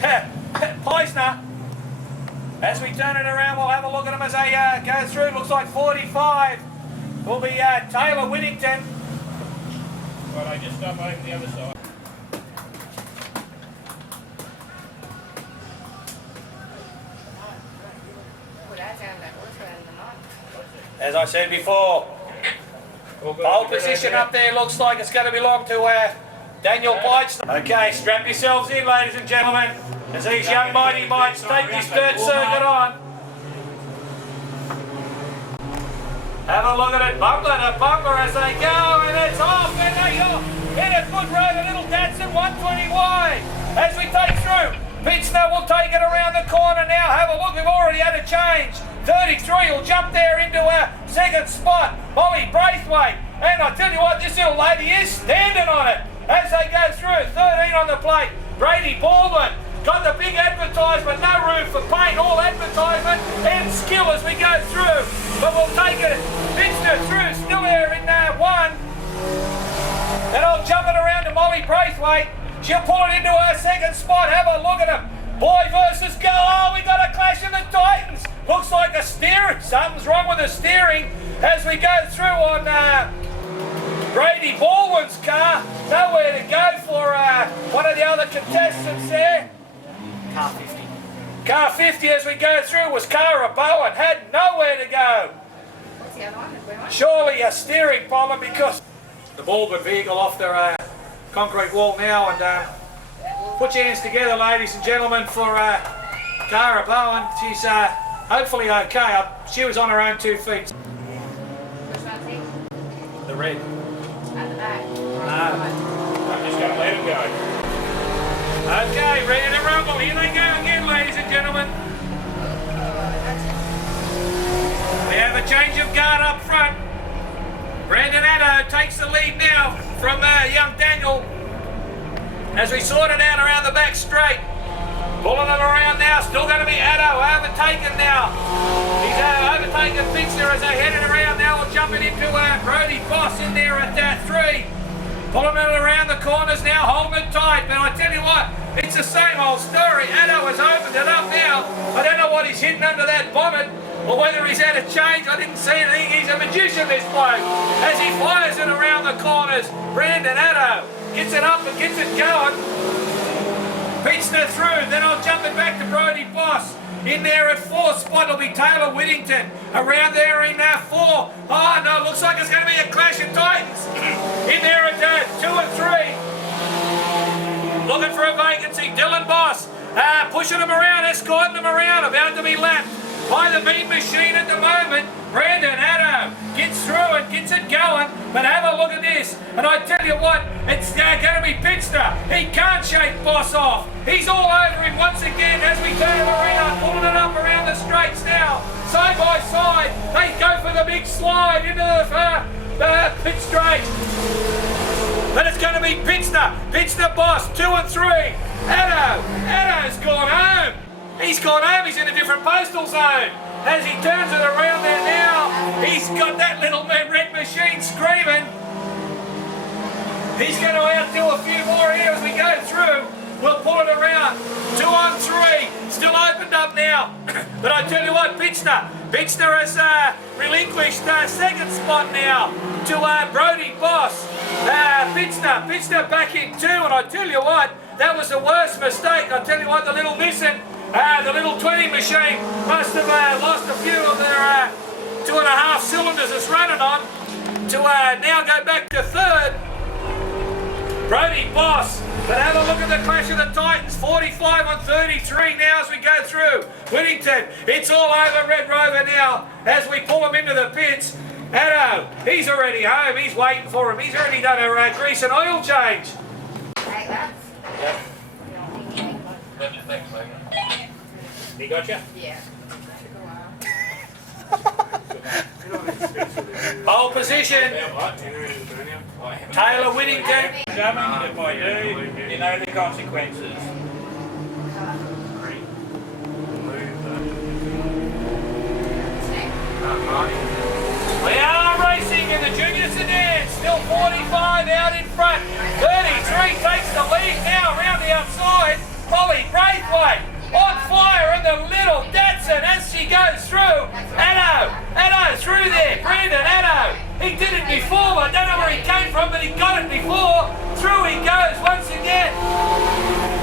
Peisner. As we turn it around, we'll have a look at them as they go through. Looks like 45 will be Taylor Whittington. Right, I just stop over the other side. As I said before, pole position up there looks like it's going to belong to Daniel Bites. Okay, strap yourselves in, ladies and gentlemen, as these young mighty mites take this dirt circuit on. Have a look at it, bumpler to bumper as they go, and it's off, and they go in a good road, a little Datsun 120 wide. As we take through, Pittsner will take it around the corner now. Have a look, we've already had a change. 33 will jump there into our second spot, Molly Braithwaite. And I tell you what, this little lady is standing on it as they go through. 13 on the plate, Brady Baldwin. Got the big advertisement, no room for paint, all advertisement and skill as we go through. But we'll take it, Pittsner through, still there in one. Then I'll jump it around to Molly Braithwaite. She'll pull it into her second spot. Have a look at them. Boy versus girl. Oh, we got a clash of the Titans. Looks like a steering. Something's wrong with the steering as we go through on Brady Baldwin's car. Nowhere to go for one of the other contestants there. Car 50. Car 50 as we go through was Cara Bowen. Had nowhere to go. What's the other one? Surely a steering problem because the Baldwin vehicle off their concrete wall now. And put your hands together, ladies and gentlemen, for Cara Bowen. She's hopefully okay. She was on her own 2 feet. Which one's he? The red. At the back. I'm just going to let him go. Okay, ready to rumble. Here they go again, ladies and gentlemen. We have a change of guard up front. Brandon Addo takes the lead now from young Daniel as we sort it out around the back straight. Pulling them around now, still going to be Addo overtaken now. He's overtaken Pittsner as they headed around now. We're jumping into Brody Boss in there at 3. Pulling it around the corners now, holding it tight. But I tell you what, it's the same old story. Addo has opened it up now. I don't know what he's hidden under that bonnet or whether he's had a change. I didn't see anything. He's a magician, this bloke. As he fires it around the corners, Brandon Addo gets it up and gets it going. Pittsner through, then I'll jump it back to Brody Boss. In there at 4 spot will be Taylor Whittington. Around there in 4. Oh no, looks like it's going to be a clash of Titans. In there at 2 and 3. Looking for a vacancy. Dylan Boss pushing them around, escorting them around, about to be lapped by the beat machine at the moment. Brandon Addo gets through and gets it going, but have a look at this. And I tell you what, it's going to be Pittsner. He can't shake Boss off. He's all over him once again as we turn him around, pulling it up around the straights now. Side by side, they go for the big slide into the pit straight. But it's going to be Pittsner. Pittsner Boss, 2 and 3. Addo's gone home. He's gone home, he's in a different postal zone. As he turns it around there now, he's got that little red machine screaming. He's going to outdo a few more here as we go through. We'll pull it around. 2 on 3, still opened up now. But I tell you what, Pittsner has relinquished second spot now to Brody Boss. Pittsner back in 2, and I tell you what, that was the worst mistake. I tell you what, the little missing. The little 20 machine must have lost a few of their 2.5 cylinders it's running on to now go back to 3rd. Brody Boss, but have a look at the clash of the Titans, 45 on 33 now as we go through. Whittington, it's all over Red Rover now as we pull him into the pits. Addo, he's already home, he's waiting for him. He's already done a grease and oil change. Hey, that's... Yep. Thanks, mate. He got you? Yeah. Pole position, Taylor Whittington. Jamming, if I do, you know the consequences. We are racing in the Junior Sedans, still 45 out in front. 33 takes the lead now around the outside. Molly Braithwaite before. I don't know where he came from, but he got it before. Through he goes once again.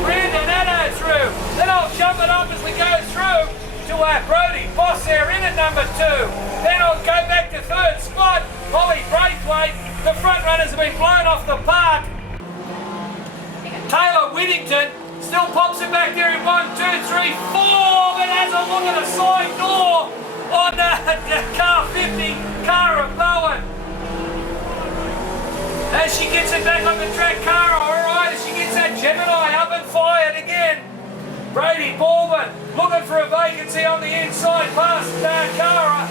Brandon Addo through. Then I'll jump it up as we go through to Brody Boss there in at number 2. Then I'll go back to 3rd spot. Holly Braithwaite. The front runners have been blown off the park. Taylor Whittington still pops it back there in 1, 2, 3, 4, but has a look at the side door on car 50, Cara Bowen. As she gets it back on the track, Cara, alright, as she gets that Gemini up and fired again. Brady Baldwin looking for a vacancy on the inside past Cara.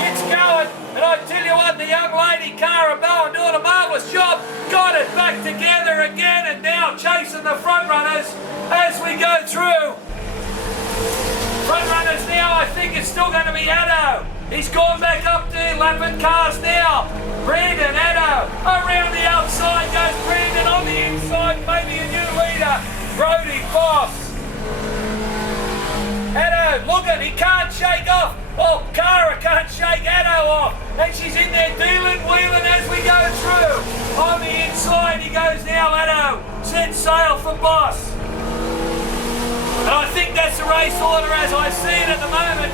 Gets going, and I tell you what, the young lady, Cara Bowen, doing a marvellous job. Got it back together again, and now chasing the front runners as we go through. Front runners now, I think it's still going to be Addo. He's gone back up to lapping cars now. Brandon Addo around the outside goes Brandon, on the inside, maybe a new leader, Brody Boss. Addo looking, he can't shake off. Oh, Cara can't shake Addo off. And she's in there dealing, wheeling as we go through. On the inside he goes now, Addo. Set sail for Boss. And I think that's the race order as I see it at the moment.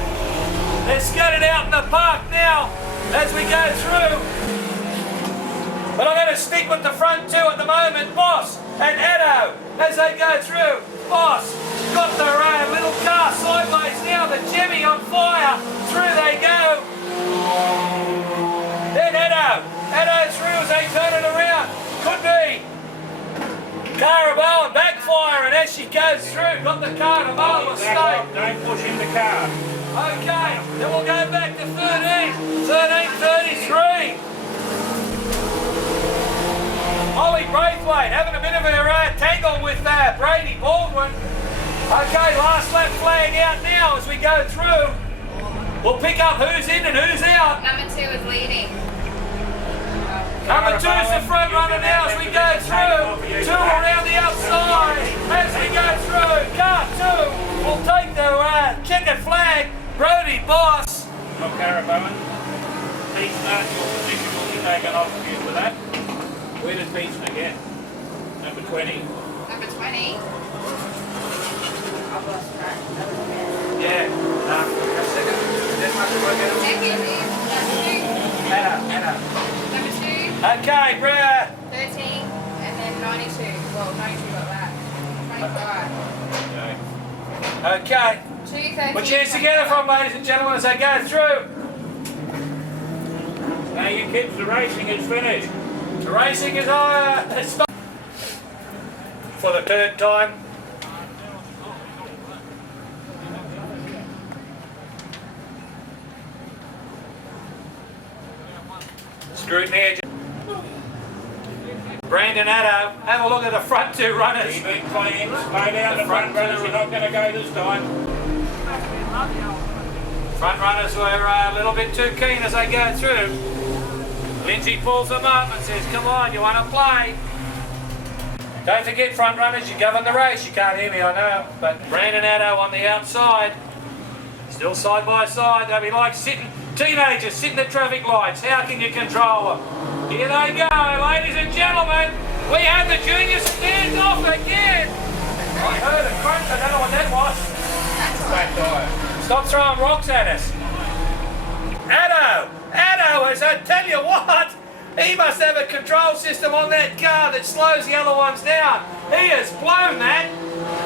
They're scattered out in the park now as we go through. But I'm going to stick with the front 2 at the moment, Boss and Addo, as they go through. Boss got the little car sideways now, the Jemmy on fire. Through they go. Then Addo through as they turn it around. Could be Cara Bowen backfiring as she goes through. Got the car to marvellous state. Don't push in the car. Okay, then we'll go back to 13:33. Holly Braithwaite having a bit of a tangle with Brady Baldwin. Okay, last lap flag out now as we go through. We'll pick up who's in and who's out. Number 2 is leading. Number 2 is the front runner now as we go through. 2 around the outside as we go through. Car 2 will take the checkered flag. Brody Boss. Not Cara Bowen. Peachner, your position will be taken off you for that. Where did Peachner get? Number 20. Number 20. I've lost track. Yeah. Second is Anna. number 2. Okay, bruh. 13, and then 92. Well, 92 got that. 25. Okay. 2, 13. Put your hands together from, ladies and gentlemen, as I go through. Now you kids, the racing is finished. The racing is stopped for the 3rd time. Scrutiny. Brandon Addo, have a look at the front 2 runners. Keep it clean, lay down the front runners, you're not going to go this time. Front runners were a little bit too keen as they go through. Lindsay pulls them up and says, come on, you want to play? Don't forget, front runners, you govern the race. You can't hear me, I know. But Brandon Addo on the outside, still side by side. They'll be like teenagers sitting at traffic lights. How can you control them? Here they go, ladies and gentlemen. We have the Junior Sedans off again. I heard a crunch, I don't know what that was. Flat tyre. Stop throwing rocks at us. Addo, as I tell you what, he must have a control system on that car that slows the other ones down. He has blown that.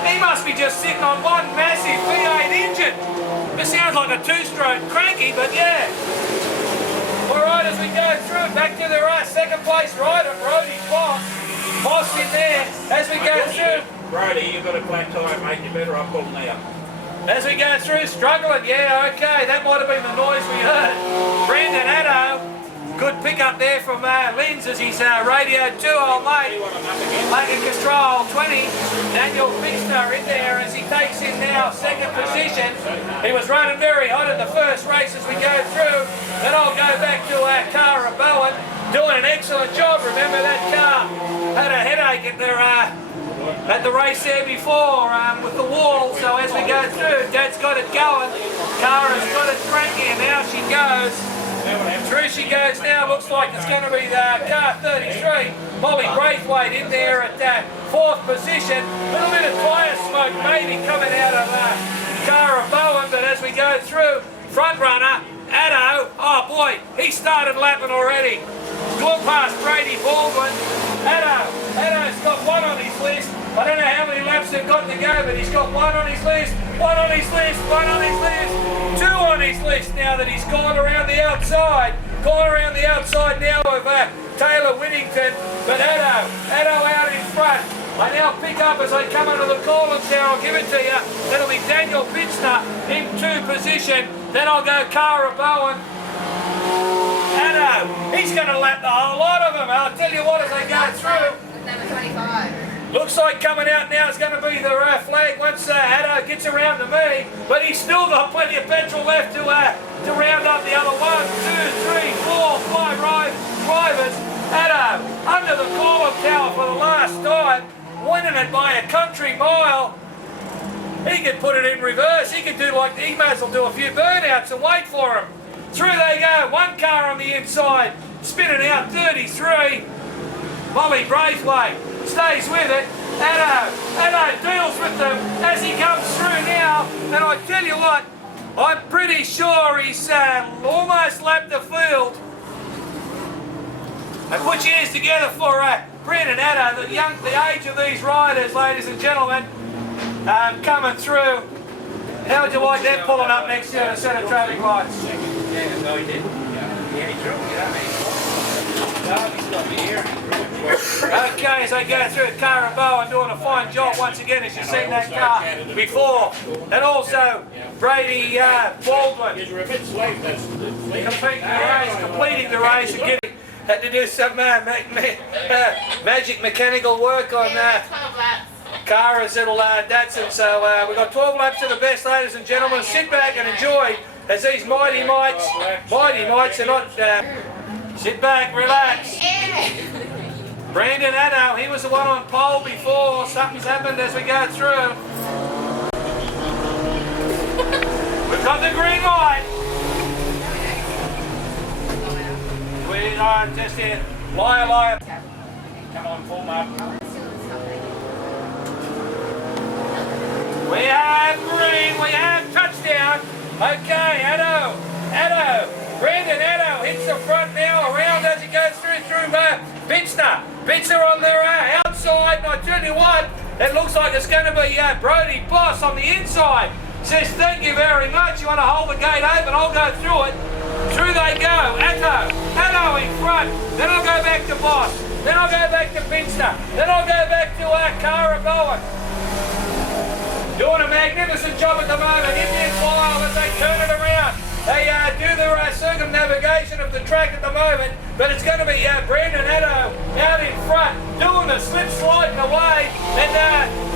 He must be just sitting on one massive V8 engine. This sounds like a 2-stroke cranky, but yeah. All right, as we go through, back to the second place rider, Brody Boss. Boss in there as we go through. Brody, you've got a flat tyre, mate. You better up pull now. As we go through, struggling, yeah, okay, that might have been the noise we heard. Brandon Addo, good pick up there from Linz as he's radioed to old mate. Making control, 20. Daniel Bixner in there as he takes in now 2nd position. He was running very hot in the first race as we go through. Then I'll go back to Cara Bowen, doing an excellent job. Remember that car had a headache at the race there before with the wall, so as we go through, Dad's got it going, Cara's got it cranky, and now she goes. Through she goes now. Looks like it's going to be the car 33. Molly Braithwaite in there at that 4th position. A little bit of tyre smoke maybe coming out of Cara Bowen, but as we go through, front runner, Addo, oh boy, he started lapping already. Gone past Brady Baldwin. Addo's got 1 on his list. I don't know how many laps they've got to go, but he's got 1 on his list, 1 on his list, 1 on his list, 2 on his list now that he's gone around the outside. Gone around the outside now of Taylor Whittington, but Addo out in front. I now pick up as I come under the columns there, I'll give it to you. That'll be Daniel Pitchner in 2 position. Then I'll go Cara Bowen. Addo, he's going to lap the whole lot of them. I'll tell you what as I go through. Number 25. Looks like coming out now is going to be the flag once Addo gets around to me, but he's still got plenty of petrol left to round up the other 1, 2, 3, 4, 5 drivers. Addo under the column tower for the last time, winning it by a country mile. He could put it in reverse. He could do like he may as well do a few burnouts and wait for him. Through they go. 1 car on the inside, spinning out 33. Molly Braithwaite stays with it. Addo deals with them as he comes through now. And I tell you what, I'm pretty sure he's almost lapped the field. And put your ears together for Brendan Addo, the age of these riders, ladies and gentlemen, coming through. How would you like them pulling up next to a set of traffic lights? Yeah, no, he didn't. Yeah, he drove it. I mean, no, he's got me here. Okay, as I go through, Cara Bowen doing a fine job once again, as you've seen that car before. And also Brady Baldwin completing the race and had to do some magic mechanical work on 12 laps. Cara's little Datsun. So we've got 12 laps to the best, ladies and gentlemen. Sit back and enjoy as these mighty mites are not... sit back, relax. Brandon Addo, he was the one on pole before. Something's happened as we go through. We've got the green light. We are just here. Liar. Come on, form up. We have green, we have touchdown. Okay, Addo. Brandon Addo hits the front now, around as he goes through Pitchner on the outside, and I tell you what, it looks like it's going to be Brody Boss on the inside. Says, thank you very much. You want to hold the gate open? I'll go through it. Through they go. Addo in front. Then I'll go back to Boss. Then I'll go back to Pitchner. Then I'll go back to Cara Bowen. Doing a magnificent job at the moment. Indian File as they turn it around. They do the circumnavigation of the track at the moment, but it's going to be Brandon Addo out in front, doing the slip sliding away, and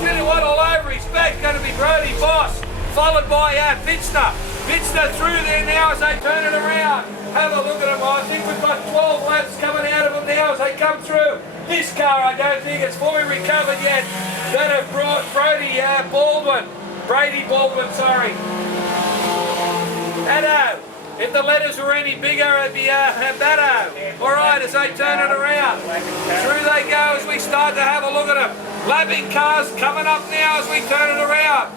tell you what, all over his back, going to be Brody Boss, followed by Pitchner. Pitchner through there now as they turn it around. Have a look at him. I think we've got 12 laps coming out of them now as they come through. This car, I don't think it's fully recovered yet. That have brought Brady Baldwin, sorry. Addo. If the letters were any bigger, it'd be Addo. All right, as they turn it around. Through they go as we start to have a look at them. Lapping cars coming up now as we turn it around.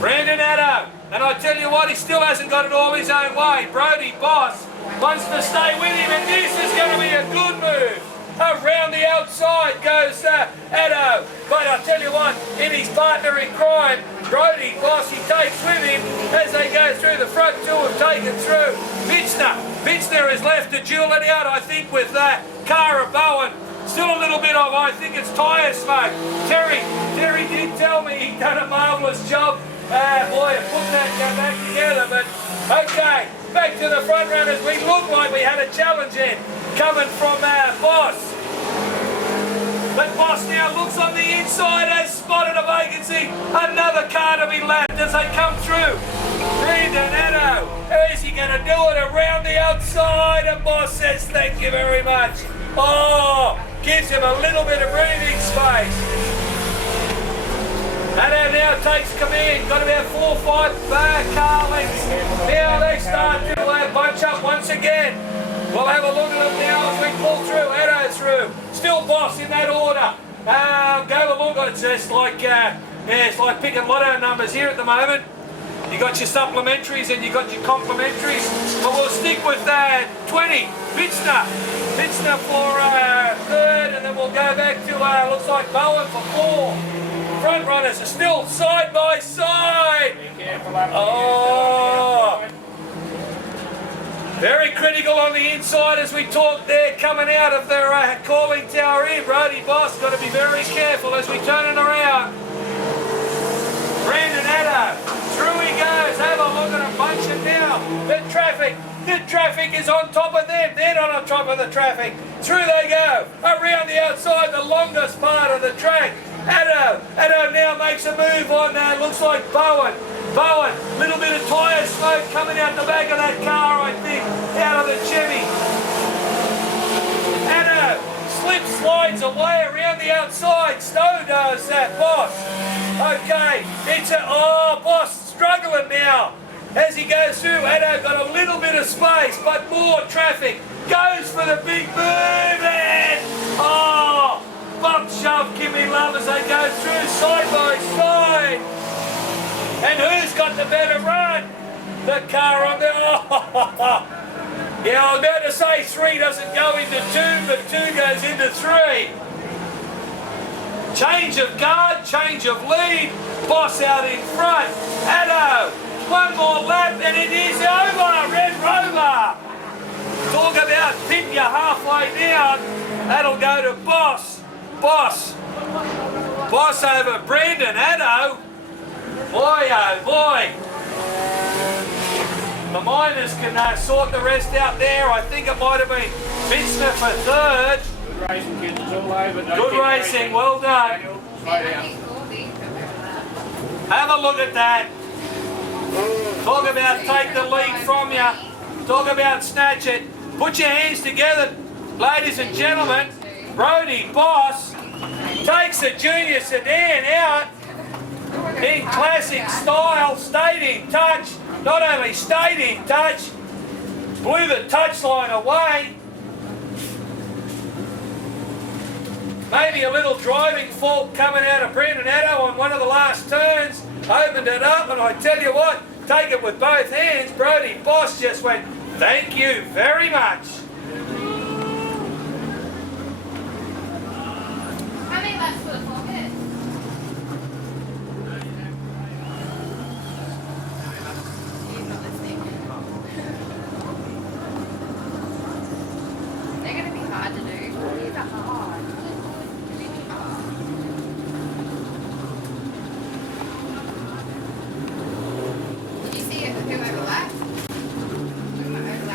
Brandon Addo. And I tell you what, he still hasn't got it all his own way. Brody Boss wants to stay with him, and this is going to be a good move. Around the outside goes Addo. But I tell you what, in his partner in crime, Brody Boss, he takes with him as they go through. The front two have taken through. Pitchner has left to duel it out, I think, with Cara Bowen. Still a little bit of, I think it's tyre smoke. Terry did tell me he'd done a marvellous job. Boy, putting that back together, but okay, back to the front runners. We look like we had a challenge in coming from Boss. But Boss now looks on the inside, has spotted a vacancy. Another car to be lapped as they come through. Brandon Addo, is he going to do it around the outside? And Boss says, thank you very much. Oh, gives him a little bit of breathing space. Addo Ada now takes command. Got about 4 or 5 car lengths. Now they start to bunch up once again. We'll have a look at them now as we pull through. Ada through. Still Boss in that order. Go a look. It's just like it's like picking lotto numbers here at the moment. You got your supplementaries and you got your complementaries. But we'll stick with 20. Bitzner for third, and then we'll go back to looks like Bowen for 4. Front runners are still side by side. Be careful up Oh, very critical on the inside as we talk there, coming out of their calling tower here. Brody Boss got to be very careful as we turn it around. Brandon Addo, through he goes. Have a look at a bunch of now. The traffic is on top of them. They're not on top of the traffic. Through they go. Around the outside, the longest part of the track. Addo now makes a move on, looks like Bowen, little bit of tyre smoke coming out the back of that car, I think, out of the Chevy. Addo slides away around the outside. Stowe does that, Boss. Okay, Boss struggling now. As he goes through, Addo got a little bit of space, but more traffic. Goes for the big move and bump shove, give me love as they go through side by side. And who's got the better run? The car on the... Yeah, I was about to say 3 doesn't go into 2, but 2 goes into 3. Change of guard, change of lead. Boss out in front. Addo, 1 more lap and it is over. Red Rover. Talk about pin you halfway down. That'll go to Boss over Brandon Addo. Boy, oh boy. The miners can sort the rest out there. I think it might have been Bitzner for 3rd. Good racing, kids. It's all over. Good racing. Well done. Slow down. Have a look at that. Talk about take the lead from you. Talk about snatch it. Put your hands together, ladies and gentlemen. Brody Boss takes the Junior Sedan out in classic style, stayed in touch. Not only stayed in touch, blew the touchline away. Maybe a little driving fault coming out of Brandon Addo on one of the last turns. Opened it up, and I tell you what, take it with both hands. Brody Boss just went, thank you very much. How many laps for the pocket? He's not listening. They're going to be hard to do. These are hard. Really hard. Did you see who overlapped?